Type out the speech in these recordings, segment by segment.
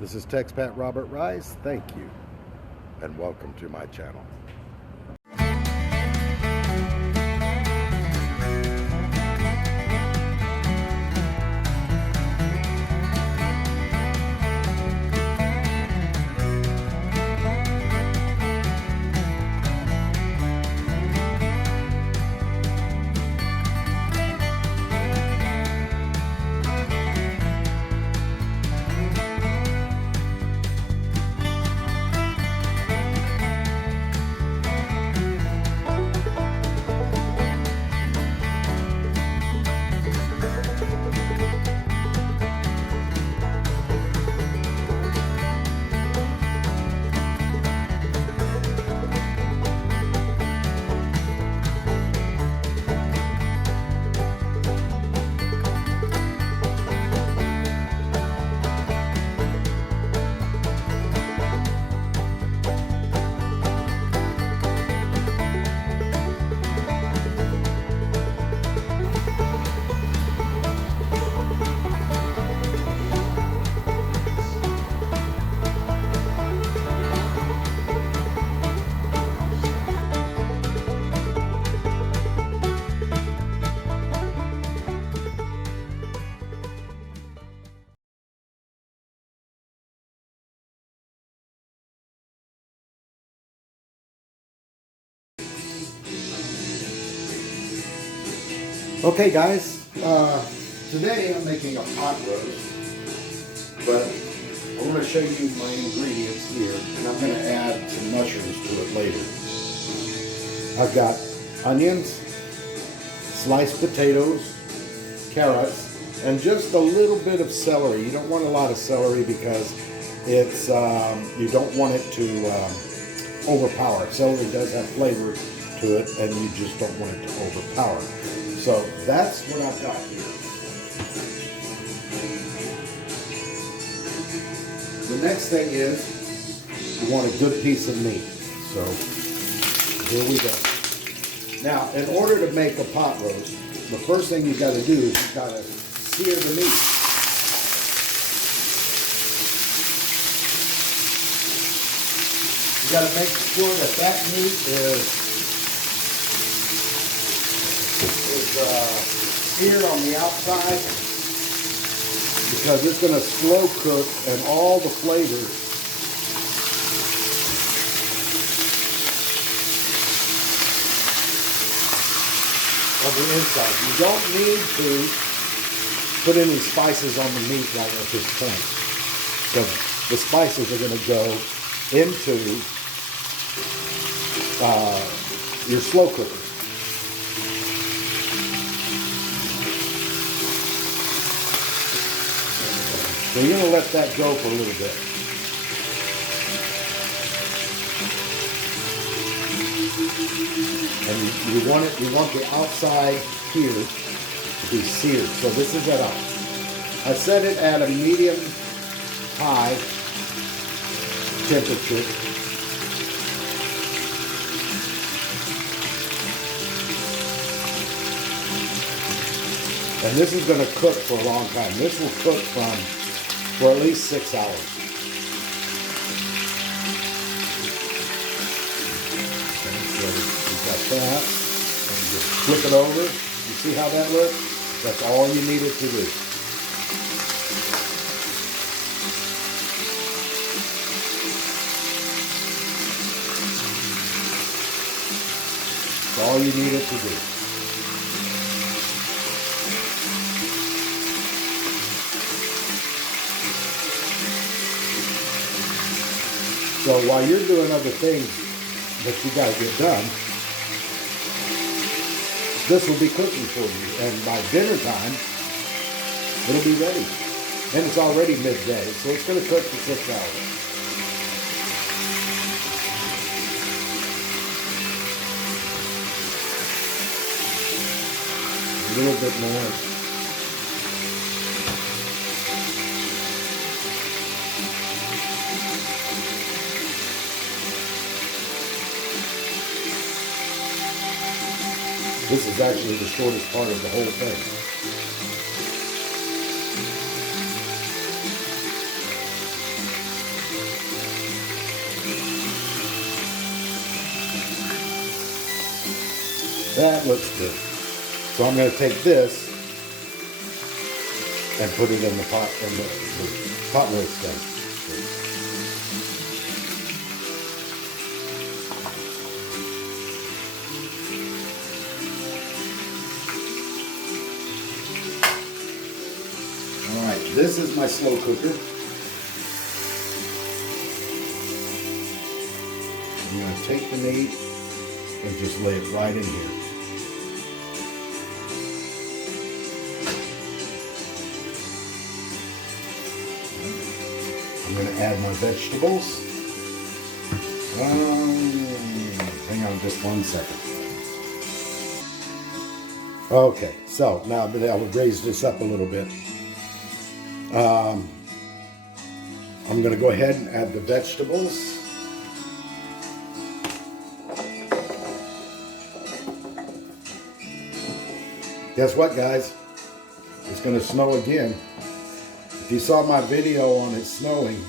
This is Texpat Robert Rice. Thank you, and welcome to my channel. Okay guys, today I'm making a pot roast, but I want to show you my ingredients here, and I'm going to add some mushrooms to it later. I've got onions, sliced potatoes, carrots, and just a little bit of celery. You don't want a lot of celery because it's you don't want it to overpower. Celery does have flavor to it, and you just don't want it to overpower. So that's what I've got here. The next thing is you want a good piece of meat. So here we go. Now, in order to make a pot roast, the first thing you've got to do is you've got to sear the meat. You got to make sure that that meat is seared on the outside, because it's going to slow cook and all the flavor on the inside. You don't need to put any spices on the meat right at this point, because the spices are going to go into your slow cooker. So you're going to let that go for a little bit. And you want the outside here to be seared. So this is at I set it at a medium high temperature. And this is going to cook for a long time. This will cook for at least 6 hours. Okay, so we've got that. And just flip it over. You see how that looks? That's all you need it to do. That's all you need it to do. So while you're doing other things that you got to get done, this will be cooking for you. And by dinner time, it'll be ready. And it's already midday, so it's going to cook for 6 hours. A little bit more. This is actually the shortest part of the whole thing. That looks good. So I'm going to take this and put it in the pot, in the pot roast thing. All right, this is my slow cooker. I'm going to take the meat and just lay it right in here. I'm going to add my vegetables. Hang on just 1 second. Okay, so now I would raise this up a little bit. I'm going to go ahead and add the vegetables. Guess what, guys? It's going to snow again. If you saw my video on it snowing,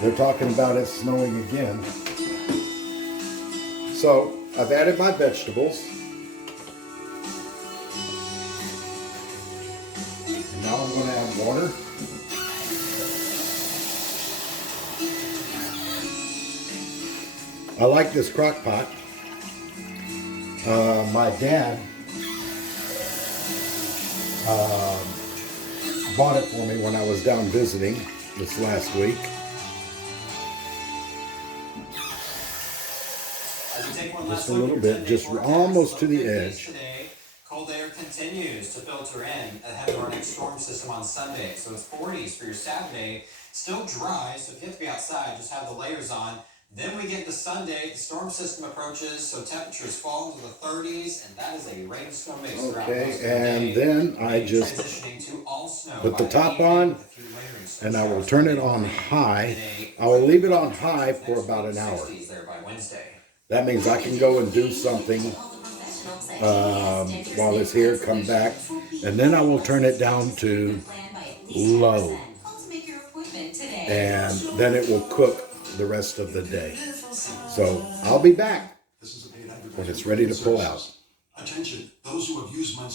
they're talking about it snowing again. So I've added my vegetables. And now I'm going to add water. I like this crock pot. My dad bought it for me when I was down visiting this last week. Just a little bit, just almost to the edge. Cold air continues to filter in ahead of our next storm system on Sunday. So it's 40s for your Saturday. Still dry, so if you have to be outside, just have the layers on. Then we get to Sunday, the storm system approaches, so temperatures fall into the 30s, and that is a rainstorm mix throughout most of the day. And then I just put the top on, and I will turn it on high. I will leave it on high for about an hour. That means I can go and do something while it's here, come back, and then I will turn it down to low. And then it will cook the rest of the day. So I'll be back when it's ready to pull out. Attention, those who have used my...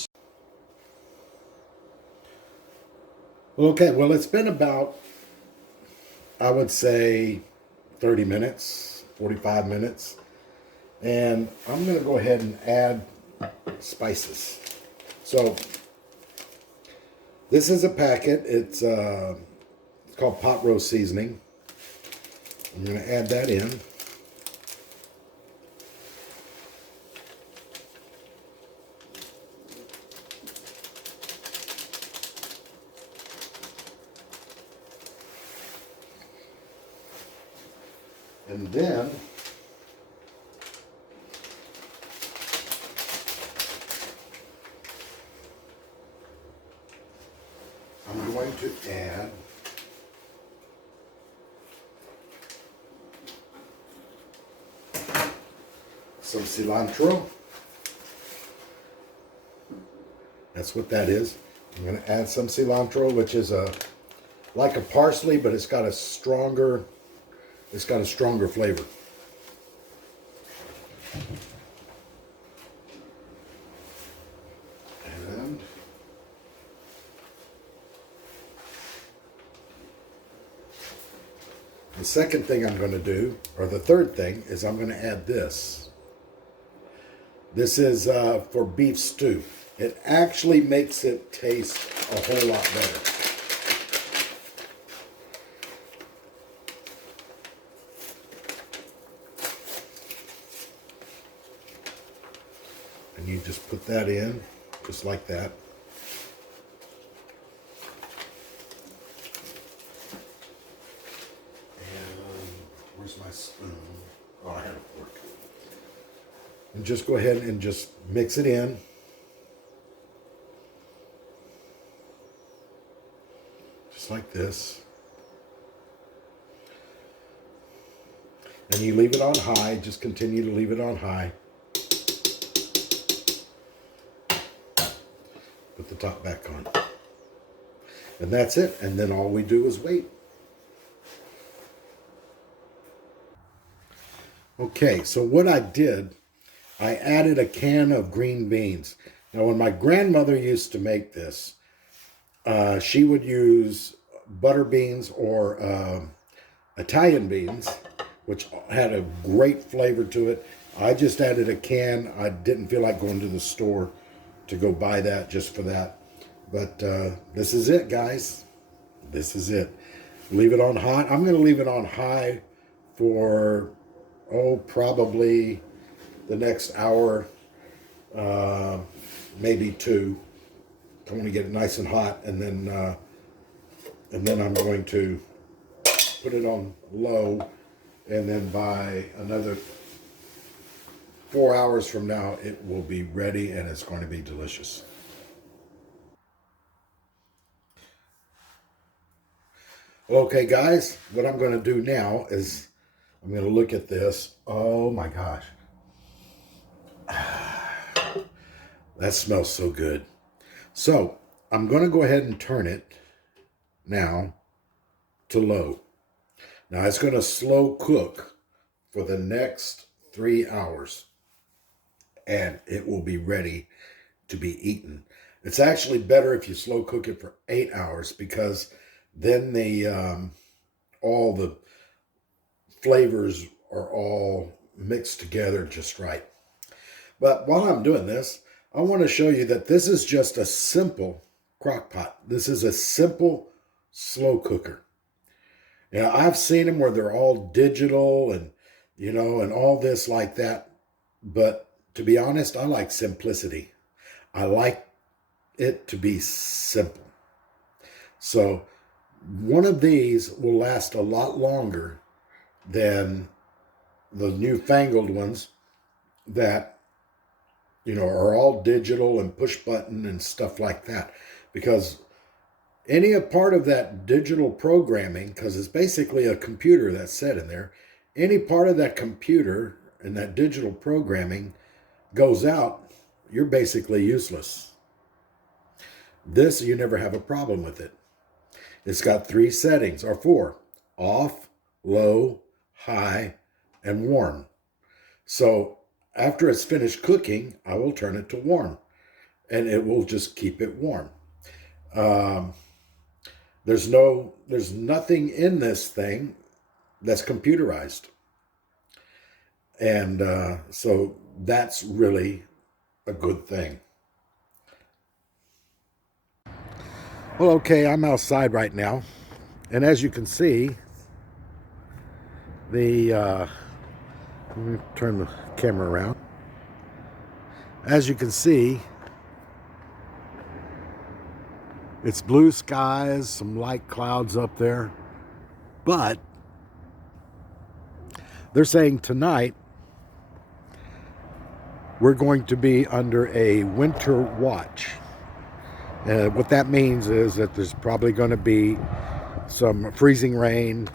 Okay, well, it's been about, I would say, 30 minutes, 45 minutes. And I'm going to go ahead and add spices. So this is a packet. It's called pot roast seasoning. I'm going to add that in. And then I'm going to add some cilantro. That's what that is. I'm going to add some cilantro, which is like a parsley, but it's got a stronger flavor. And the second thing I'm going to do, or the third thing, is I'm going to add this. This is for beef stew. It actually makes it taste a whole lot better. And you just put that in, just like that. And where's my spoon? Oh, I have a fork. And just go ahead and just mix it in. Just like this. And you leave it on high, just continue to leave it on high. Put the top back on. And that's it. And then all we do is wait. Okay, so what I did, I added a can of green beans. Now, when my grandmother used to make this, she would use butter beans or Italian beans, which had a great flavor to it. I just added a can. I didn't feel like going to the store to go buy that just for that. But this is it, guys. This is it. Leave it on hot. I'm going to leave it on high for, probably the next hour, maybe two. I want to get it nice and hot, and then I'm going to put it on low, and then by another 4 hours from now, it will be ready, and it's going to be delicious. Okay, guys, what I'm going to do now is I'm going to look at this. Oh my gosh. That smells so good. So I'm going to go ahead and turn it now to low. Now it's going to slow cook for the next 3 hours, and it will be ready to be eaten. It's actually better if you slow cook it for 8 hours, because then all the flavors are all mixed together just right. But while I'm doing this, I want to show you that this is just a simple crock pot. This is a simple slow cooker. Now, I've seen them where they're all digital and, and all this like that. But to be honest, I like simplicity. I like it to be simple. So one of these will last a lot longer than the newfangled ones that, are all digital and push button and stuff like that. Because any part of that digital programming, because it's basically a computer that's set in there, any part of that computer and that digital programming goes out, you're basically useless. This, you never have a problem with it. It's got 3 settings, or 4: off, low, high, and warm. So after it's finished cooking, I will turn it to warm, and it will just keep it warm. There's nothing in this thing that's computerized. And so that's really a good thing. Well, okay, I'm outside right now. And as you can see, let me turn the camera around. As you can see, it's blue skies, some light clouds up there. But they're saying tonight we're going to be under a winter watch. What that means is that there's probably going to be some freezing rain,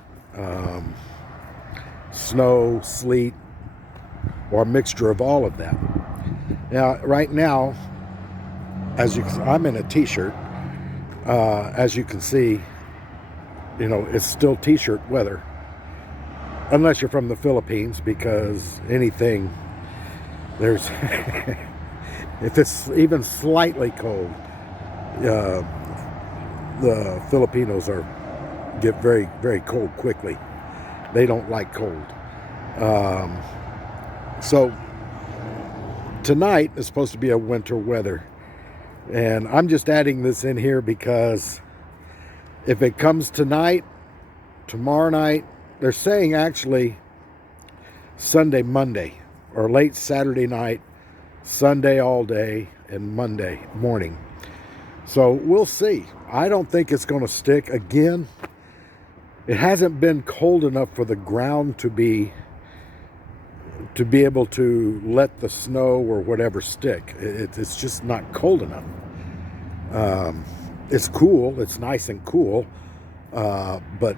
snow, sleet, or a mixture of all of that. Now, right now, I'm in a t-shirt. As you can see, it's still t-shirt weather. Unless you're from the Philippines, because there's, if it's even slightly cold, the Filipinos get very, very cold quickly. They don't like cold. So tonight is supposed to be a winter weather. And I'm just adding this in here because if it comes tonight, tomorrow night, they're saying actually Sunday, Monday, or late Saturday night, Sunday all day, and Monday morning. So we'll see. I don't think it's going to stick. Again, it hasn't been cold enough for the ground to be able to let the snow or whatever stick. It's just not cold enough. It's cool. It's nice and cool. But,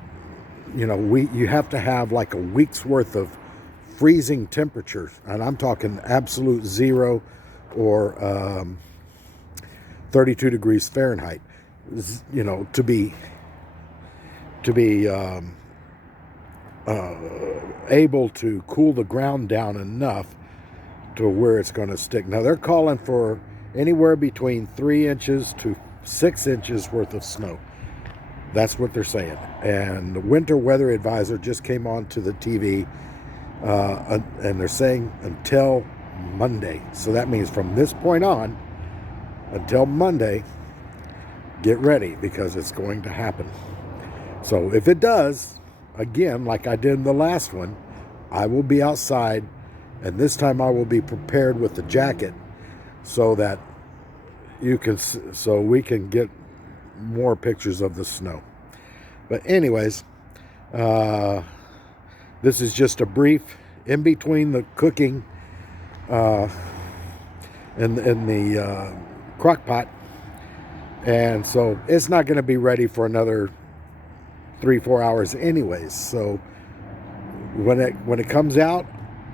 you have to have like a week's worth of freezing temperatures. And I'm talking absolute zero or 32 degrees Fahrenheit, to be able to cool the ground down enough to where it's going to stick. Now they're calling for anywhere between 3 inches to 6 inches worth of snow. That's what they're saying. And the winter weather advisor just came on to the TV, and they're saying until Monday. So that means from this point on until Monday, get ready, because it's going to happen. So if it does, again, like I did in the last one, I will be outside, and this time I will be prepared with the jacket so that we can get more pictures of the snow. But anyways, this is just a brief in between the cooking in the crock pot, and so it's not going to be ready for another 3-4 hours anyways. So when it comes out,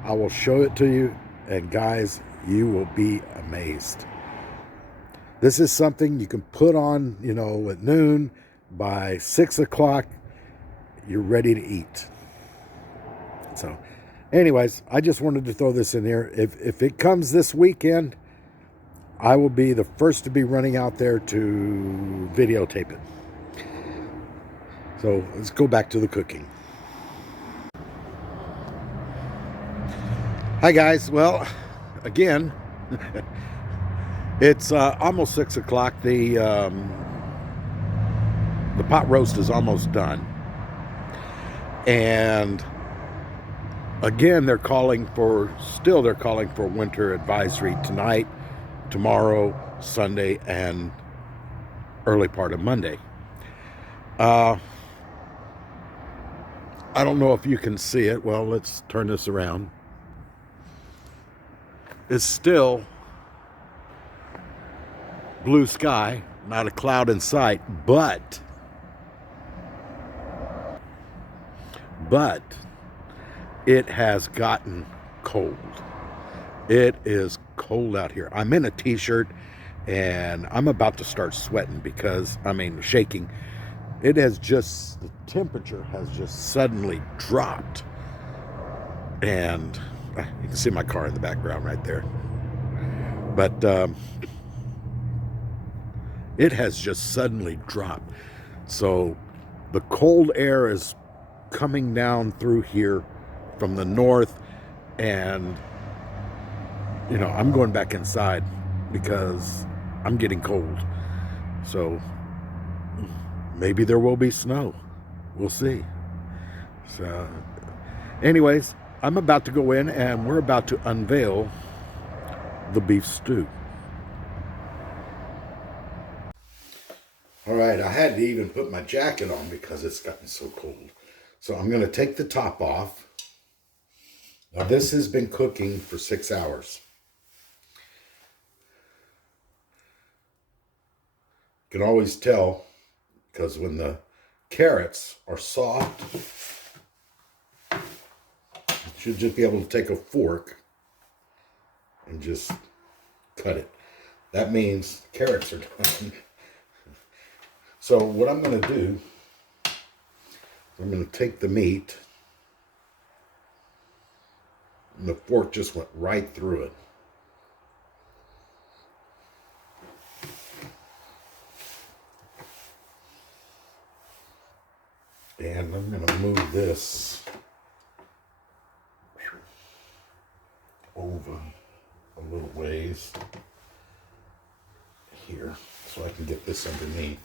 I will show it to you, and guys, you will be amazed. This is something you can put on, at noon. By 6 o'clock, you're ready to eat. So anyways, I just wanted to throw this in here. If it comes this weekend, I will be the first to be running out there to videotape it. So let's go back to the cooking. Hi guys. Well, again, it's almost 6 o'clock. The pot roast is almost done, and again, they're calling for winter advisory tonight, tomorrow, Sunday, and early part of Monday. I don't know if you can see it. Well, let's turn this around. It's still blue sky, not a cloud in sight, but it has gotten cold. It is cold out here. I'm in a t-shirt and I'm about to start sweating because, shaking. The temperature has just suddenly dropped. And you can see my car in the background right there. But it has just suddenly dropped. So the cold air is coming down through here from the north, and I'm going back inside because I'm getting cold. So maybe there will be snow. We'll see. So anyways, I'm about to go in and we're about to unveil the beef stew. All right, I had to even put my jacket on because it's gotten so cold. So I'm going to take the top off. Now this has been cooking for 6 hours. You can always tell because when the carrots are soft, you should just be able to take a fork and just cut it. That means carrots are done. So what I'm going to do, I'm going to take the meat, and the fork just went right through it. And I'm going to move this over a little ways here so I can get this underneath.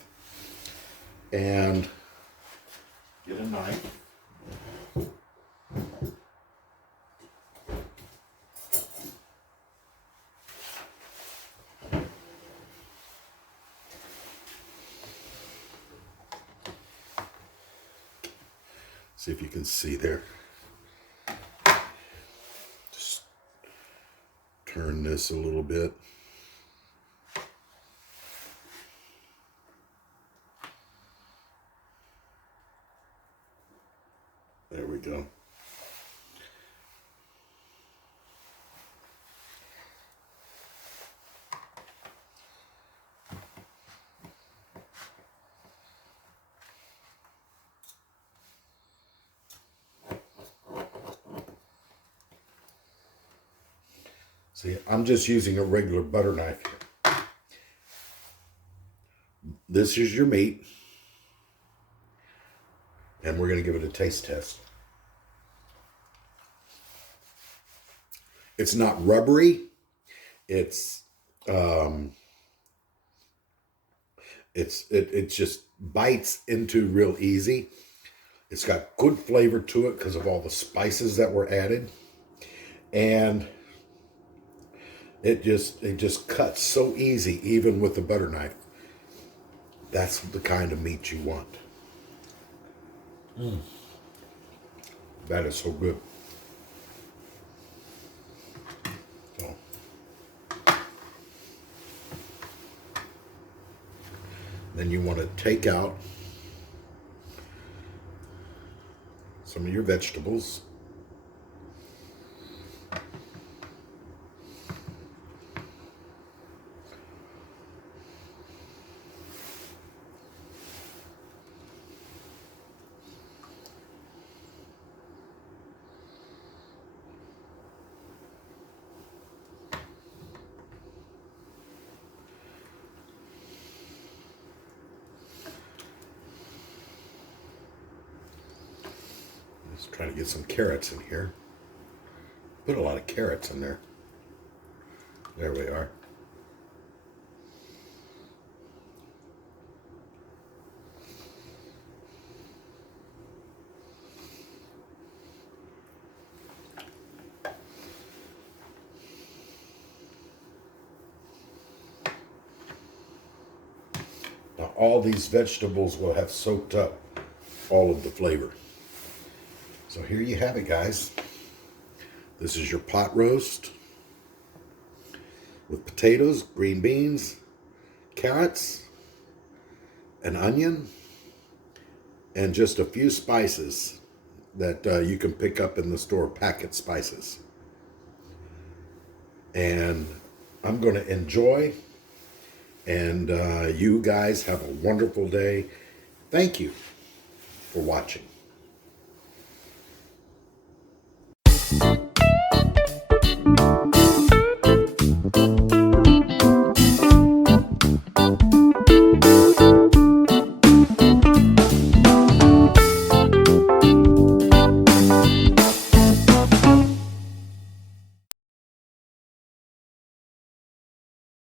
And get a knife. See if you can see there. Just turn this a little bit. There we go. See, I'm just using a regular butter knife here. This is your meat. And we're going to give it a taste test. It's not rubbery. It just bites into real easy. It's got good flavor to it because of all the spices that were added. And it just cuts so easy, even with the butter knife. That's the kind of meat you want. That is so good. So, then you want to take out some of your vegetables. Let's try to get some carrots in here. Put a lot of carrots in there. There we are. Now all these vegetables will have soaked up all of the flavor. So here you have it, guys. This is your pot roast with potatoes, green beans, carrots, an onion, and just a few spices that you can pick up in the store, packet spices. And I'm going to enjoy, and you guys have a wonderful day. Thank you for watching.